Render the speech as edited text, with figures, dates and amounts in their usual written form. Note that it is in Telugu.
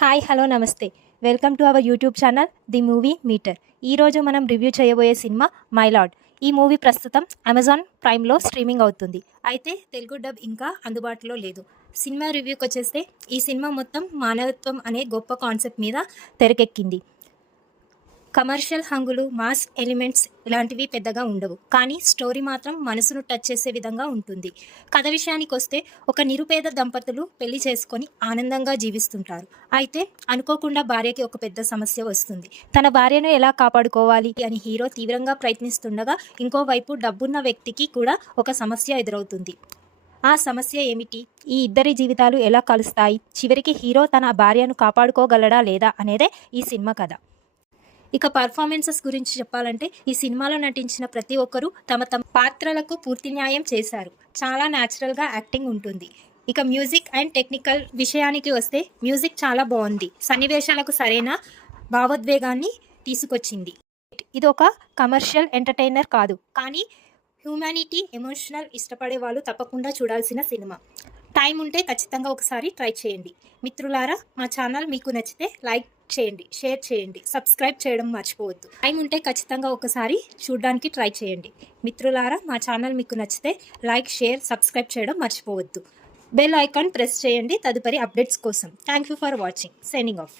హాయ్ హలో నమస్తే welcome to our YouTube channel the movie meter. ఈరోజు మనం రివ్యూ చేయబోయే సినిమా మై లార్డ్. ఈ మూవీ ప్రస్తుతం అమెజాన్ ప్రైమ్లో స్ట్రీమింగ్ అవుతుంది. అయితే తెలుగు డబ్ ఇంకా అందుబాటులో లేదు. సినిమా రివ్యూకి వచ్చేస్తే ఈ సినిమా మొత్తం మానవత్వం అనే గొప్ప కాన్సెప్ట్ మీద తెరకెక్కింది. కమర్షియల్ హంగులు, మాస్ ఎలిమెంట్స్ ఇలాంటివి పెద్దగా ఉండవు, కానీ స్టోరీ మాత్రం మనసును టచ్ చేసే విధంగా ఉంటుంది. కథ విషయానికి వస్తే ఒక నిరుపేద దంపతులు పెళ్లి చేసుకొని ఆనందంగా జీవిస్తుంటారు. అయితే అనుకోకుండా భార్యకి ఒక పెద్ద సమస్య వస్తుంది. తన భార్యను ఎలా కాపాడుకోవాలి అని హీరో తీవ్రంగా ప్రయత్నిస్తుండగా ఇంకోవైపు డబ్బున్న వ్యక్తికి కూడా ఒక సమస్య ఎదురవుతుంది. ఆ సమస్య ఏమిటి? ఈ ఇద్దరి జీవితాలు ఎలా కలుస్తాయి? చివరికి హీరో తన భార్యను కాపాడుకోగలడా లేదా అనేదే ఈ సినిమా కథ. ఇక పర్ఫార్మెన్సెస్ గురించి చెప్పాలంటే ఈ సినిమాలో నటించిన ప్రతి ఒక్కరూ తమ తమ పాత్రలకు పూర్తి న్యాయం చేశారు. చాలా న్యాచురల్గా యాక్టింగ్ ఉంటుంది. ఇక మ్యూజిక్ అండ్ టెక్నికల్ విషయానికి వస్తే మ్యూజిక్ చాలా బాగుంది. సన్నివేశాలకు సరైన భావోద్వేగాన్ని తీసుకొచ్చింది. ఇది ఒక కమర్షియల్ ఎంటర్టైనర్ కాదు, కానీ హ్యూమానిటీ, ఎమోషనల్ ఇష్టపడే వాళ్ళు తప్పకుండా చూడాల్సిన సినిమా. టైం ఉంటే ఖచ్చితంగా ఒకసారి ట్రై చేయండి. మిత్రులారా, మా ఛానల్ మీకు నచ్చితే లైక్ చేయండి, షేర్ చేయండి, సబ్స్క్రైబ్ చేయడం మర్చిపోవద్దు. టైం ఉంటే ఖచ్చితంగా ఒకసారి చూడడానికి ట్రై చేయండి. మిత్రులారా, మా ఛానల్ మీకు నచ్చితే లైక్, షేర్, సబ్స్క్రైబ్ చేయడం మర్చిపోవద్దు. బెల్ ఐకాన్ ప్రెస్ చేయండి తదుపరి అప్డేట్స్ కోసం. Thank you for watching. Signing off.